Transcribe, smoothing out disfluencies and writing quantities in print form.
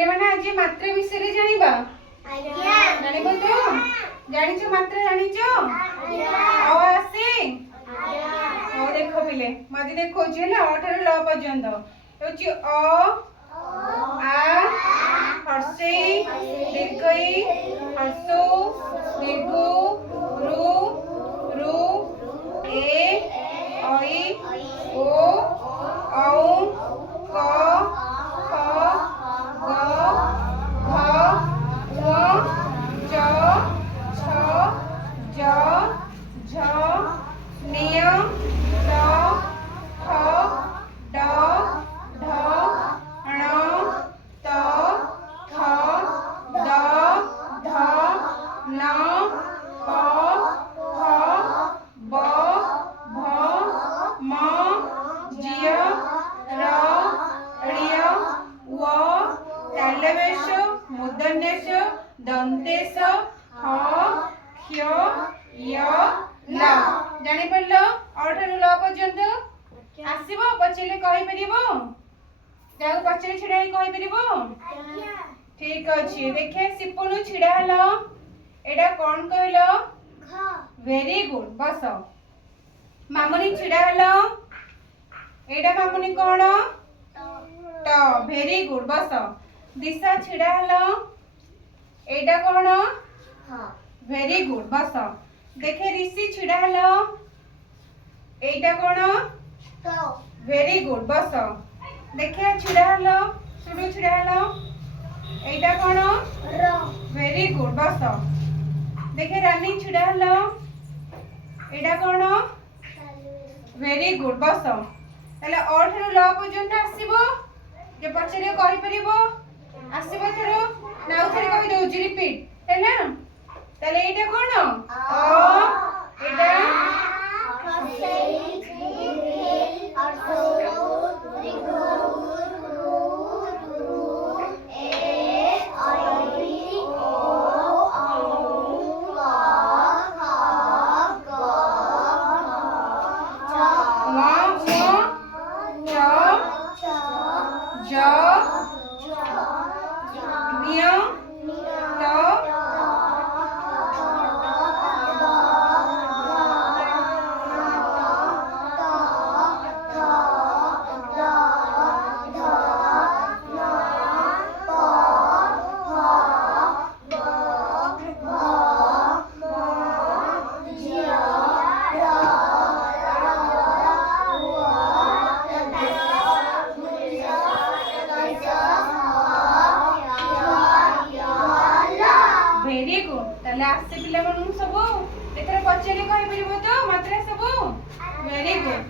पिले माने आज मात्रा विषय रे जानिबा जानिबो तो जानिचो मात्रा जानिचो आ आसे आ देखो पिले मजे देखो जेला अ ठारो ल पर्यंत होची आ हर्षे दीर्घई हर्षो दीर्घ रु रु ए ऐ ओ औ क ख ग घ ङ च छ ज झ ञ ट ठ ड ढ ण त थ द ध न प फ ब भ म ज र ऋ व तालवेश मूर्धन्येश दन्तेश ह क्ष य ल जानि परलो अठारु ल पर्यंत आसीबो पछिले कहि परिबो जाऊ पछिले छिडाई कहि परिबो ठीक अछि देखे सिपुनु छिडा हलो एडा कोन कहलो वेरी गुड बस मामुनी छिडा हलो एडा मामुनी कोन ट वेरी गुड बस दिशा छिडा हलो एडा कोन वेरी गुड बस देखे ऋषि छिडा हलो एडा कोन वेरी गुड बस देखे छिडा हलो सुडु छिडा हलो एडा कोन वेरी गुड बस देखे रानी छिडा हलो एडा कोन वेरी गुड बस ताले और ठारो ल पर्यंत आसीबो जे पछरे कहि परिबो आसीबो थरो नाउ थरे कहि दउची रिपीट हैना ताले एटा कोन एटा वेरी गुड ताले आसे पिला मन सब एथरे पछरे कहि परिबो तो मात्रा सब वेरी गुड।